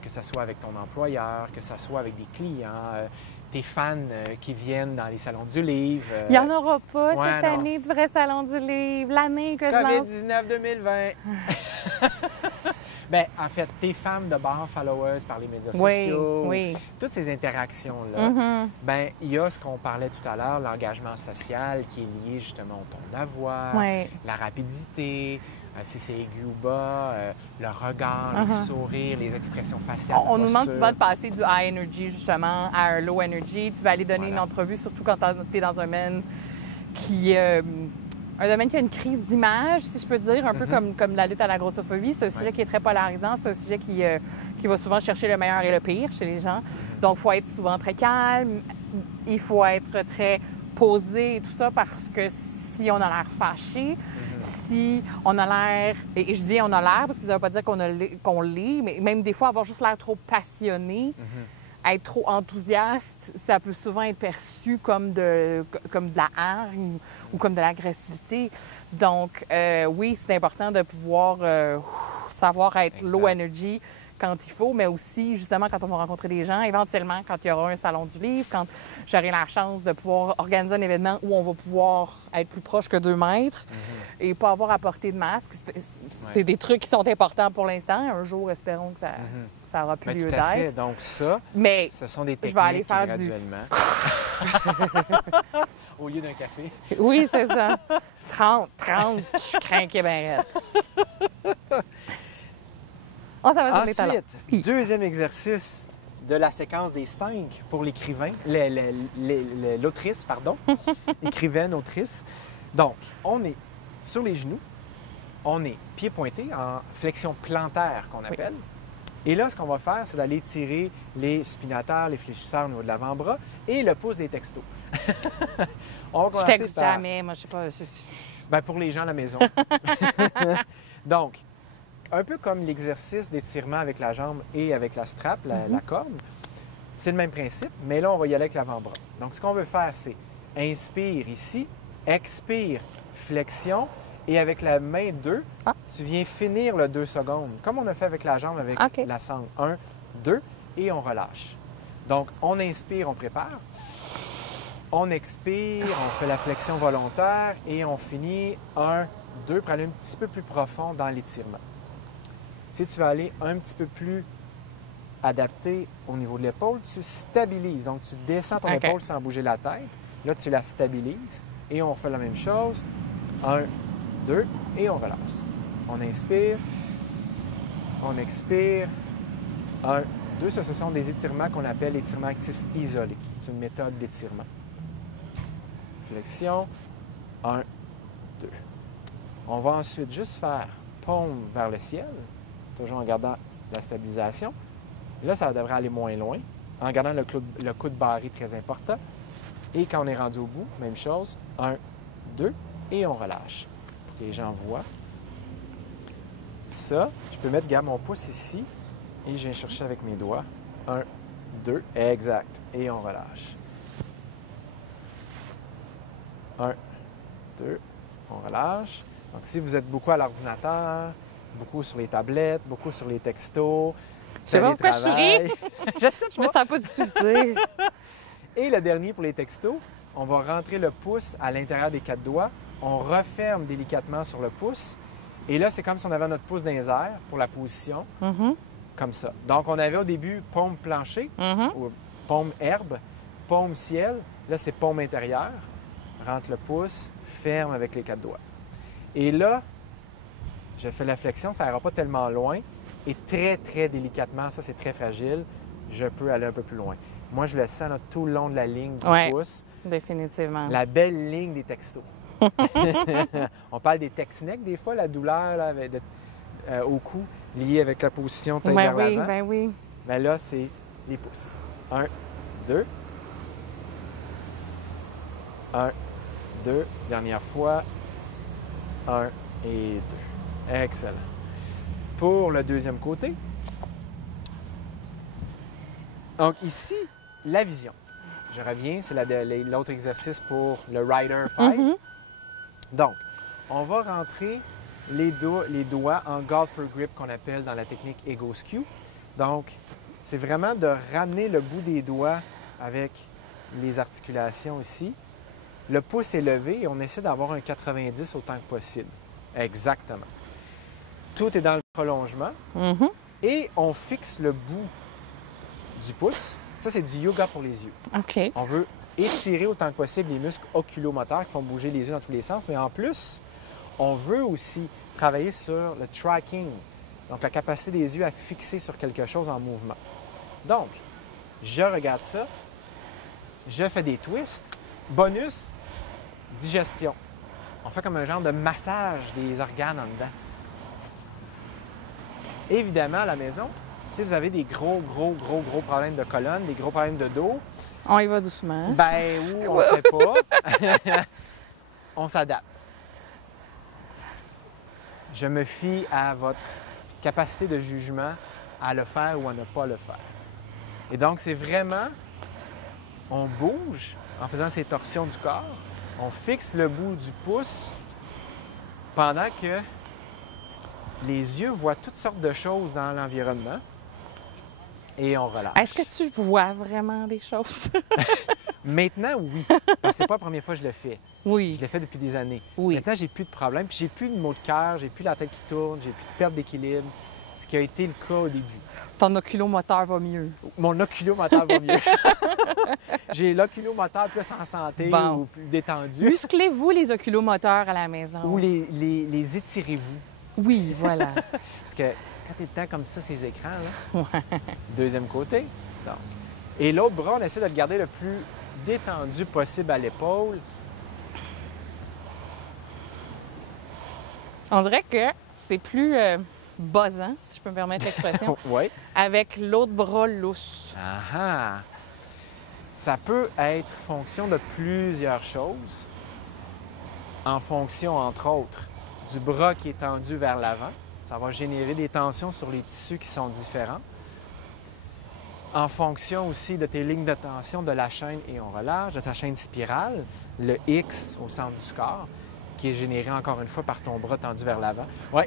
que ce soit avec ton employeur, que ce soit avec des clients, tes fans qui viennent dans les salons du livre. Il n'y en aura pas ouais, cette année de vrai salon du livre, l'année que je lance. COVID-19 2020. Bien, en fait, tes fans de bar followers par les médias sociaux, oui. toutes ces interactions-là, bien, il y a ce qu'on parlait tout à l'heure, l'engagement social qui est lié justement au ton de voix, la rapidité, si c'est aigu ou bas, le regard, les sourires, les expressions faciales. On nous demande souvent de passer du high energy justement à un low energy. Tu vas aller donner une entrevue, surtout quand tu es dans un domaine qui a une crise d'image, si je peux dire, un peu comme la lutte à la grossophobie. C'est un sujet qui est très polarisant. C'est un sujet qui va souvent chercher le meilleur et le pire chez les gens. Donc, il faut être souvent très calme. Il faut être très posé et tout ça parce que si on a l'air fâché, si on a l'air... Et je dis bien on a l'air parce que ça ne veut pas dire qu'on l'est, mais même des fois, avoir juste l'air trop passionné, être trop enthousiaste, ça peut souvent être perçu comme de la hargne ou comme de l'agressivité. Donc, oui, c'est important de pouvoir savoir être low energy quand il faut, mais aussi, justement, quand on va rencontrer des gens, éventuellement, quand il y aura un salon du livre, quand j'aurai la chance de pouvoir organiser un événement où on va pouvoir être plus proche que 2 mètres et pas avoir à porter de masque. C'est des trucs qui sont importants pour l'instant. Un jour, espérons que ça aura plus lieu tout à fait. d'être. Donc ça, mais ce sont des techniques je vais aller faire graduellement. Au lieu d'un café. Oui, c'est ça. 30, je crains qu'il y ait bien raide. Oh, ça va Ensuite, deuxième exercice de la séquence des 5 pour l'écrivain, l'autrice, pardon, écrivaine, autrice. Donc, on est sur les genoux, on est pieds pointés en flexion plantaire qu'on appelle. Et là, ce qu'on va faire, c'est d'aller tirer les supinateurs, les fléchisseurs au niveau de l'avant-bras et le pouce des textos. On va commencer texte jamais, moi, je sais pas. Bien, pour les gens à la maison. Donc, un peu comme l'exercice d'étirement avec la jambe et avec la strap, la corde, c'est le même principe, mais là, on va y aller avec l'avant-bras. Donc, ce qu'on veut faire, c'est inspire ici, expire, flexion, et avec la main 2, tu viens finir le 2 secondes, comme on a fait avec la jambe, avec la sangle. 1, 2, et on relâche. Donc, on inspire, on prépare. On expire, on fait la flexion volontaire, et on finit 1, 2 pour aller un petit peu plus profond dans l'étirement. Si tu veux aller un petit peu plus adapté au niveau de l'épaule, tu stabilises. Donc, tu descends ton épaule sans bouger la tête. Là, tu la stabilises et on refait la même chose. 1, 2 et on relâche. On inspire, on expire. 1, 2, ça, ce sont des étirements qu'on appelle étirements actifs isolés. C'est une méthode d'étirement. Flexion. 1, 2. On va ensuite juste faire paume vers le ciel, toujours en gardant la stabilisation. Là, ça devrait aller moins loin, en gardant le coude barré très important. Et quand on est rendu au bout, même chose. 1, 2, et on relâche. Pour que les gens voient. Ça, je peux mettre, mon pouce ici, et je viens chercher avec mes doigts. 1, 2, exact. Et on relâche. 1, 2, on relâche. Donc, si vous êtes beaucoup à l'ordinateur, beaucoup sur les tablettes, beaucoup sur les textos, je sais pas pourquoi je souris. Je sais pas. Je me sens pas du tout dire. Et le dernier pour les textos, on va rentrer le pouce à l'intérieur des 4 doigts. On referme délicatement sur le pouce. Et là, c'est comme si on avait notre pouce dans les airs pour la position. Comme ça. Donc, on avait au début paume plancher, ou paume herbe, paume ciel. Là, c'est paume intérieure. Rentre le pouce, ferme avec les 4 doigts. Et là, je fais la flexion, ça n'ira pas tellement loin. Et très, très délicatement, ça, c'est très fragile, je peux aller un peu plus loin. Moi, je le sens là, tout le long de la ligne du pouce. Définitivement. La belle ligne des textos. On parle des tex-neck, des fois, la douleur là, au cou, liée avec la position tête vers l'avant. Ben oui. Mais là, c'est les pouces. 1, 2. 1, 2. Dernière fois. 1 et 2. Excellent. Pour le deuxième côté. Donc ici, la vision. Je reviens, c'est l'autre exercice pour le Rider 5. Donc, on va rentrer les doigts en golfer grip qu'on appelle dans la technique Ego Skew. Donc, c'est vraiment de ramener le bout des doigts avec les articulations ici. Le pouce est levé et on essaie d'avoir un 90 autant que possible. Exactement. Tout est dans le prolongement. Et on fixe le bout du pouce. Ça, c'est du yoga pour les yeux. OK. On veut étirer autant que possible les muscles oculomoteurs qui font bouger les yeux dans tous les sens. Mais en plus, on veut aussi travailler sur le tracking, donc la capacité des yeux à fixer sur quelque chose en mouvement. Donc, je regarde ça, je fais des twists. Bonus, digestion. On fait comme un genre de massage des organes en dedans. Évidemment, à la maison, si vous avez des gros problèmes de colonne, des gros problèmes de dos, on y va doucement. Ben oui, on ne fait pas. On s'adapte. Je me fie à votre capacité de jugement à le faire ou à ne pas le faire. Et donc, c'est vraiment, on bouge en faisant ces torsions du corps, on fixe le bout du pouce pendant que les yeux voient toutes sortes de choses dans l'environnement et on relâche. Est-ce que tu vois vraiment des choses? Maintenant, oui. Parce que c'est pas la première fois que je le fais. Oui. Je l'ai fait depuis des années. Oui. Maintenant, j'ai plus de problème. Puis j'ai plus de maux de cœur, j'ai plus la tête qui tourne, j'ai plus de perte d'équilibre, ce qui a été le cas au début. Ton oculomoteur va mieux. Mon oculomoteur va mieux. J'ai l'oculomoteur plus en santé ou plus détendu. Musclez-vous les oculomoteurs à la maison. Ou les étirez-vous. Oui, voilà. Parce que quand tu es temps comme ça, ces écrans, là, deuxième côté. Donc. Et l'autre bras, on essaie de le garder le plus détendu possible à l'épaule. On dirait que c'est plus buzzant, si je peux me permettre l'expression, Oui. avec l'autre bras lousse. Ah! Ça peut être fonction de plusieurs choses. En fonction, entre autres, du bras qui est tendu vers l'avant. Ça va générer des tensions sur les tissus qui sont différents. En fonction aussi de tes lignes de tension de la chaîne, et on relâche, de ta chaîne spirale, le X au centre du corps, qui est généré encore une fois par ton bras tendu vers l'avant. Oui.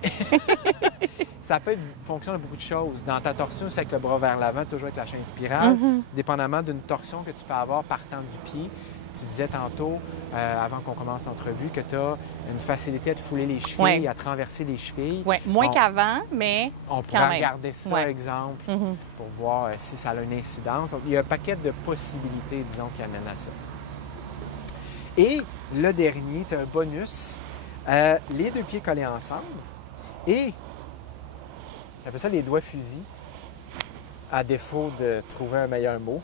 Ça peut être fonction de beaucoup de choses. Dans ta torsion, c'est avec le bras vers l'avant, toujours avec la chaîne spirale, dépendamment d'une torsion que tu peux avoir partant du pied. Si Tu disais tantôt, avant qu'on commence l'entrevue, que tu as une facilité à te fouler les chevilles, Ouais. à traverser les chevilles. Oui, moins On- qu'avant, mais On quand pourrait même. regarder ça, Ouais. exemple, Mhm. pour voir si ça a une incidence. Donc, il y a un paquet de possibilités, disons, qui amènent à ça. Et le dernier, c'est un bonus, les deux pieds collés ensemble et j'appelle ça les doigts fusils, à défaut de trouver un meilleur mot.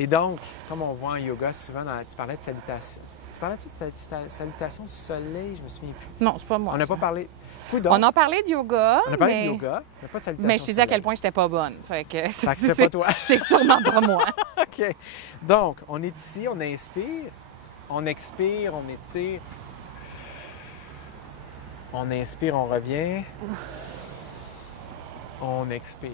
Et donc, comme on voit en yoga souvent, tu parlais de salutation. Tu parlais-tu de salutation du soleil? Je me souviens plus. Non, c'est pas moi. On n'a ça. pas parlé... Coudonc. On a parlé de yoga. On a parlé mais... de yoga, mais pas de salutation Mais je te disais à quel soleil. point j'étais pas bonne. Fait que Fait que c'est pas toi. c'est sûrement pas moi. OK. Donc, on est ici, on inspire, on expire, on étire. On inspire, on revient. On expire.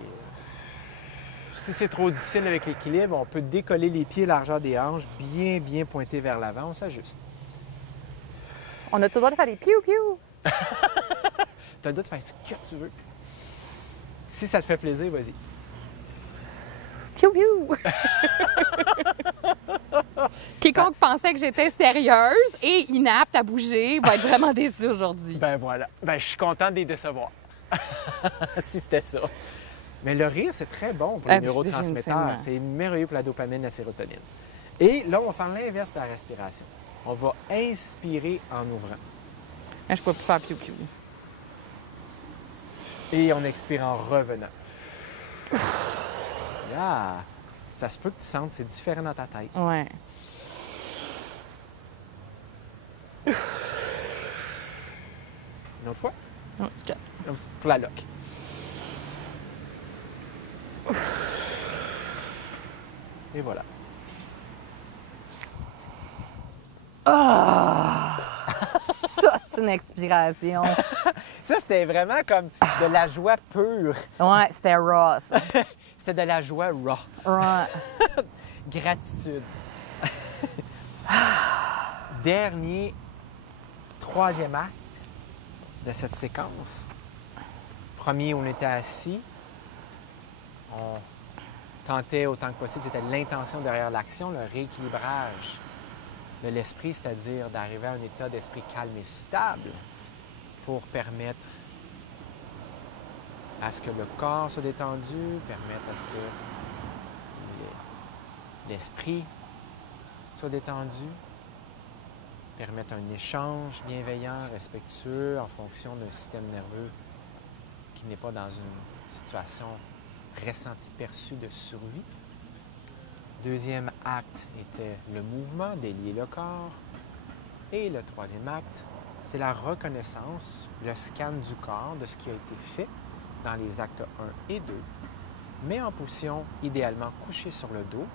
Si c'est trop difficile avec l'équilibre, on peut décoller les pieds largeur des hanches, bien, bien pointés vers l'avant. On s'ajuste. On a tout le droit de faire des piou-piou. Tu as le droit de faire ce que tu veux. Si ça te fait plaisir, vas-y. Piou-piou. Quiconque pensait que j'étais sérieuse et inapte à bouger va être vraiment déçu aujourd'hui. Ben voilà. Ben je suis content de les décevoir. Si c'était ça. Mais le rire, c'est très bon pour les neurotransmetteurs. Définitivement. C'est merveilleux pour la dopamine et la sérotonine. Et là, on va faire l'inverse de la respiration. On va inspirer en ouvrant. Mais je peux plus faire piou-piou. Et on expire en revenant. Yeah. Ça se peut que tu sentes, c'est différent dans ta tête. Ouais. Une autre fois? Non, tu jettes. Pour la loque. Et voilà. Ça, c'est une expiration. Ça, c'était vraiment comme de la joie pure. Ouais, c'était raw, ça. C'était de la joie raw. Ouais. Gratitude. Dernier, troisième acte de cette séquence. Premier, on était assis. On tentait autant que possible, c'était l'intention derrière l'action, le rééquilibrage de l'esprit, c'est-à-dire d'arriver à un état d'esprit calme et stable pour permettre à ce que le corps soit détendu, permettre à ce que l'esprit soit détendu, permettre un échange bienveillant, respectueux en fonction d'un système nerveux qui n'est pas dans une situation ressentie, perçue de survie. Deuxième acte était le mouvement, délier le corps. Et le troisième acte, c'est la reconnaissance, le scan du corps de ce qui a été fait dans les actes 1 et 2, mais en position idéalement couché sur le dos.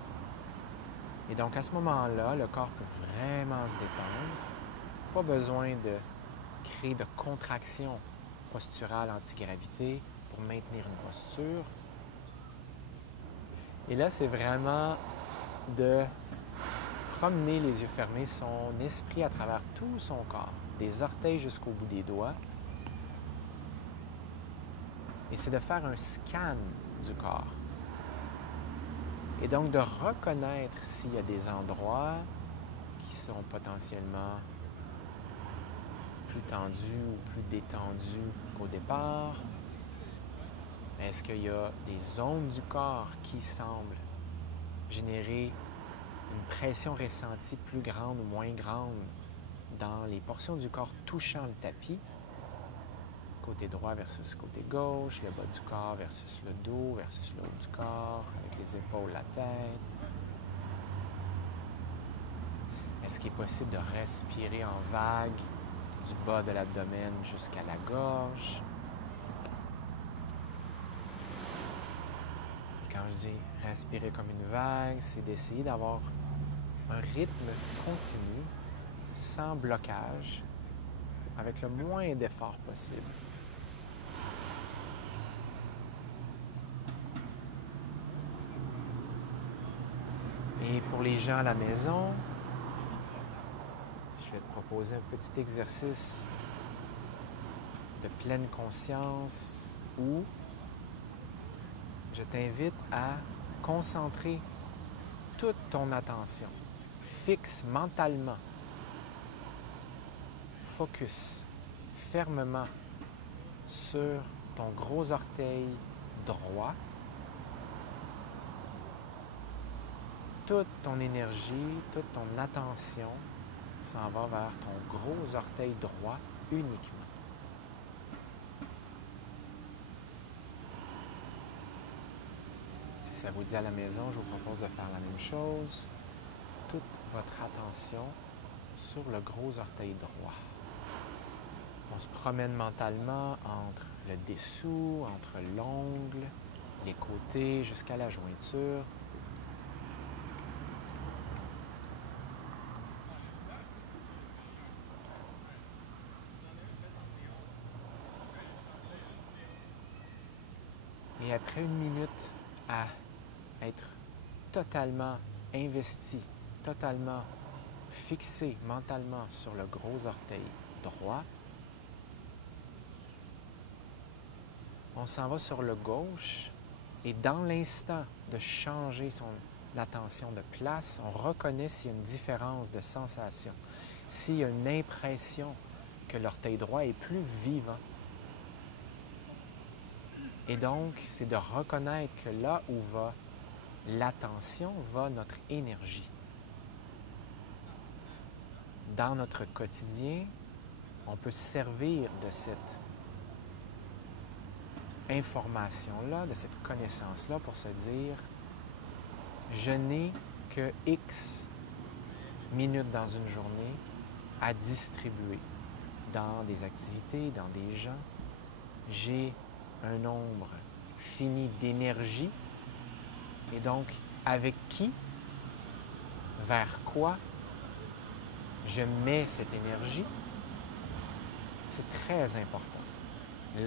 Et donc à ce moment-là, le corps peut vraiment se détendre. Pas besoin de créer de contraction posturale antigravité pour maintenir une posture. Et là, c'est vraiment de promener les yeux fermés son esprit à travers tout son corps, des orteils jusqu'au bout des doigts. Et c'est de faire un scan du corps. Et donc de reconnaître s'il y a des endroits qui sont potentiellement plus tendus ou plus détendus qu'au départ. Est-ce qu'il y a des zones du corps qui semblent générer une pression ressentie plus grande ou moins grande dans les portions du corps touchant le tapis? Côté droit versus côté gauche, le bas du corps versus le dos versus le haut du corps, avec les épaules, la tête. Est-ce qu'il est possible de respirer en vague du bas de l'abdomen jusqu'à la gorge? Quand je dis respirer comme une vague, c'est d'essayer d'avoir un rythme continu, sans blocage, avec le moins d'efforts possible. Et pour les gens à la maison, je vais te proposer un petit exercice de pleine conscience où je t'invite à concentrer toute ton attention fixe mentalement, focus fermement sur ton gros orteil droit, toute ton énergie, toute ton attention s'en va vers ton gros orteil droit uniquement. Si ça vous dit à la maison, je vous propose de faire la même chose. Toute votre attention sur le gros orteil droit. On se promène mentalement entre le dessous, entre l'ongle, les côtés, jusqu'à la jointure. Et après une minute à être totalement investi, totalement fixé mentalement sur le gros orteil droit, on s'en va sur le gauche et dans l'instant de changer son attention de place, on reconnaît s'il y a une différence de sensation, s'il y a une impression que l'orteil droit est plus vivant. Et donc, c'est de reconnaître que là où va l'attention, va notre énergie. Dans notre quotidien, on peut se servir de cette information-là, de cette connaissance-là pour se dire « Je n'ai que X minutes dans une journée à distribuer dans des activités, dans des gens. J'ai un nombre fini d'énergie et donc avec qui, vers quoi je mets cette énergie, c'est très important.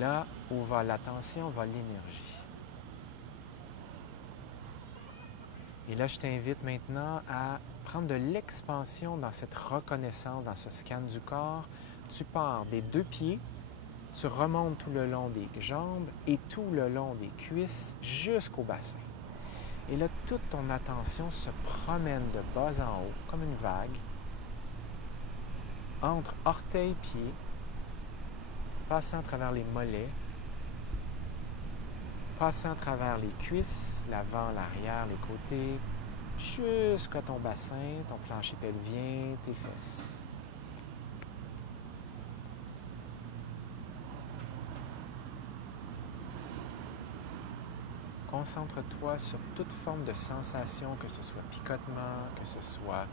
Là où va l'attention, va l'énergie. Et là, je t'invite maintenant à prendre de l'expansion dans cette reconnaissance, dans ce scan du corps. Tu pars des 2 pieds, tu remontes tout le long des jambes et tout le long des cuisses jusqu'au bassin. Et là, toute ton attention se promène de bas en haut, comme une vague, entre orteils-pieds, passant à travers les mollets, passant à travers les cuisses, l'avant, l'arrière, les côtés, jusqu'à ton bassin, ton plancher pelvien, tes fesses. Concentre-toi sur toute forme de sensation, que ce soit picotement, que ce soit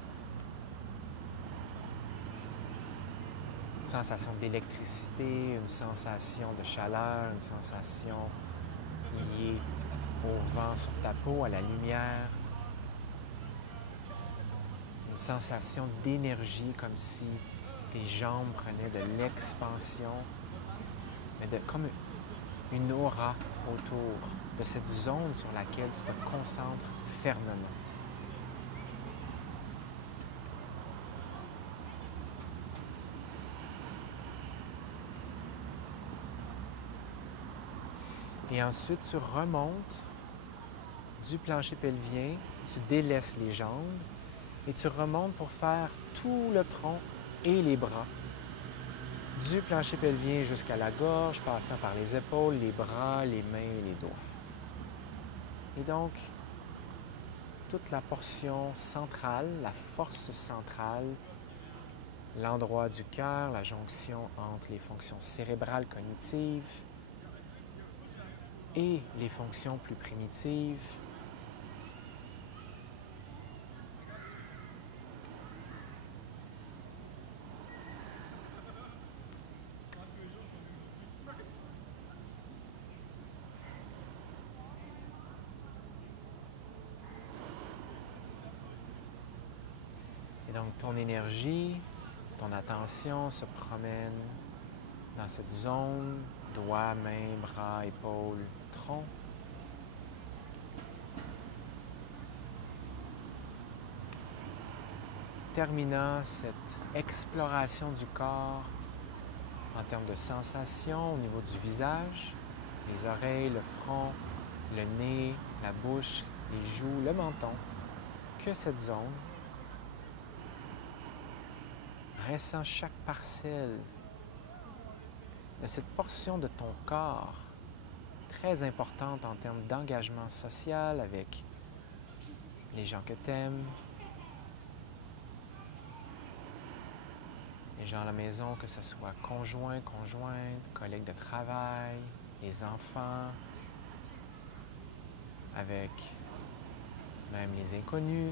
une sensation d'électricité, une sensation de chaleur, une sensation liée au vent sur ta peau, à la lumière, une sensation d'énergie comme si tes jambes prenaient de l'expansion, mais comme une aura autour de cette zone sur laquelle tu te concentres fermement. Et ensuite, tu remontes du plancher pelvien, tu délaisses les jambes et tu remontes pour faire tout le tronc et les bras. Du plancher pelvien jusqu'à la gorge, passant par les épaules, les bras, les mains et les doigts. Et donc, toute la portion centrale, la force centrale, l'endroit du cœur, la jonction entre les fonctions cérébrales cognitives et les fonctions plus primitives. Et donc, ton énergie, ton attention se promène dans cette zone, doigts, mains, bras, épaules, tronc. Terminant cette exploration du corps en termes de sensations au niveau du visage, les oreilles, le front, le nez, la bouche, les joues, le menton, que cette zone. Ressens chaque parcelle de cette portion de ton corps très importante en termes d'engagement social avec les gens que tu aimes, les gens à la maison, que ce soit conjoint, conjointe, collègues de travail, les enfants, avec même les inconnus,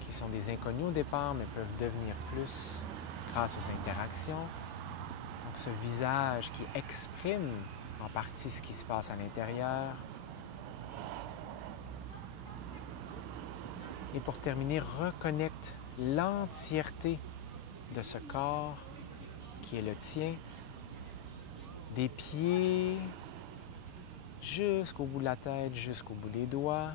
qui sont des inconnus au départ, mais peuvent devenir plus grâce aux interactions. Donc ce visage qui exprime en partie ce qui se passe à l'intérieur. Et pour terminer, reconnecte l'entièreté de ce corps qui est le tien, des pieds jusqu'au bout de la tête, jusqu'au bout des doigts.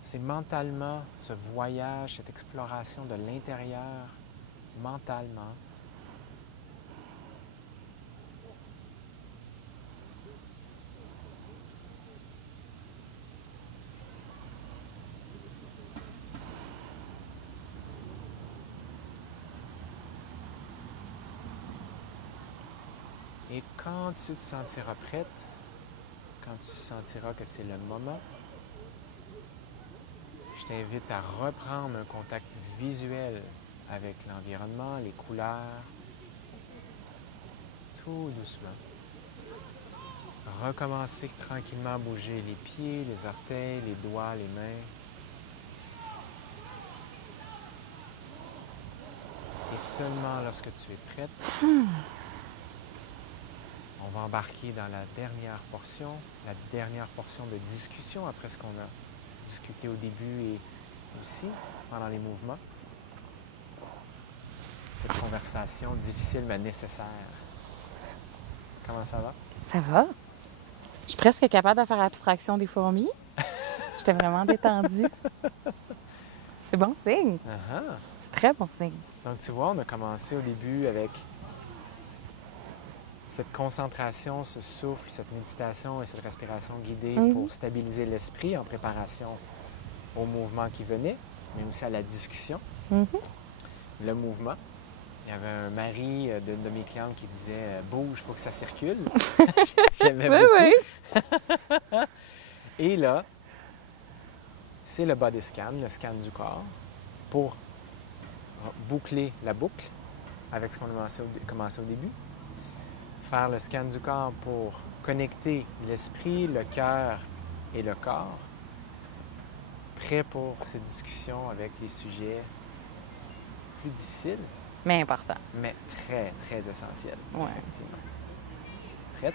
C'est mentalement ce voyage, cette exploration de l'intérieur, mentalement. Et quand tu te sentiras prête, quand tu sentiras que c'est le moment, je t'invite à reprendre un contact visuel avec l'environnement, les couleurs, tout doucement. Recommencer tranquillement à bouger les pieds, les orteils, les doigts, les mains. Et seulement lorsque tu es prête, on va embarquer dans la dernière portion de discussion après ce qu'on a discuté au début et aussi pendant les mouvements. Cette conversation difficile mais nécessaire. Comment ça va? Ça va? Je suis presque capable de faire abstraction des fourmis. J'étais vraiment détendue. C'est bon signe. C'est très bon signe. Donc tu vois, on a commencé au début avec cette concentration, ce souffle, cette méditation et cette respiration guidée pour stabiliser l'esprit en préparation au mouvement qui venait, mais aussi à la discussion. Le mouvement. Il y avait un mari d'une de mes clientes qui disait « Bouge, il faut que ça circule ». J'aimais beaucoup. Oui. Et là, c'est le body scan, le scan du corps, pour boucler la boucle avec ce qu'on a commencé au début. Faire le scan du corps pour connecter l'esprit, le cœur et le corps, prêt pour cette discussion avec les sujets plus difficiles. Mais important. Mais très, très essentiels, Ouais. effectivement. Prête?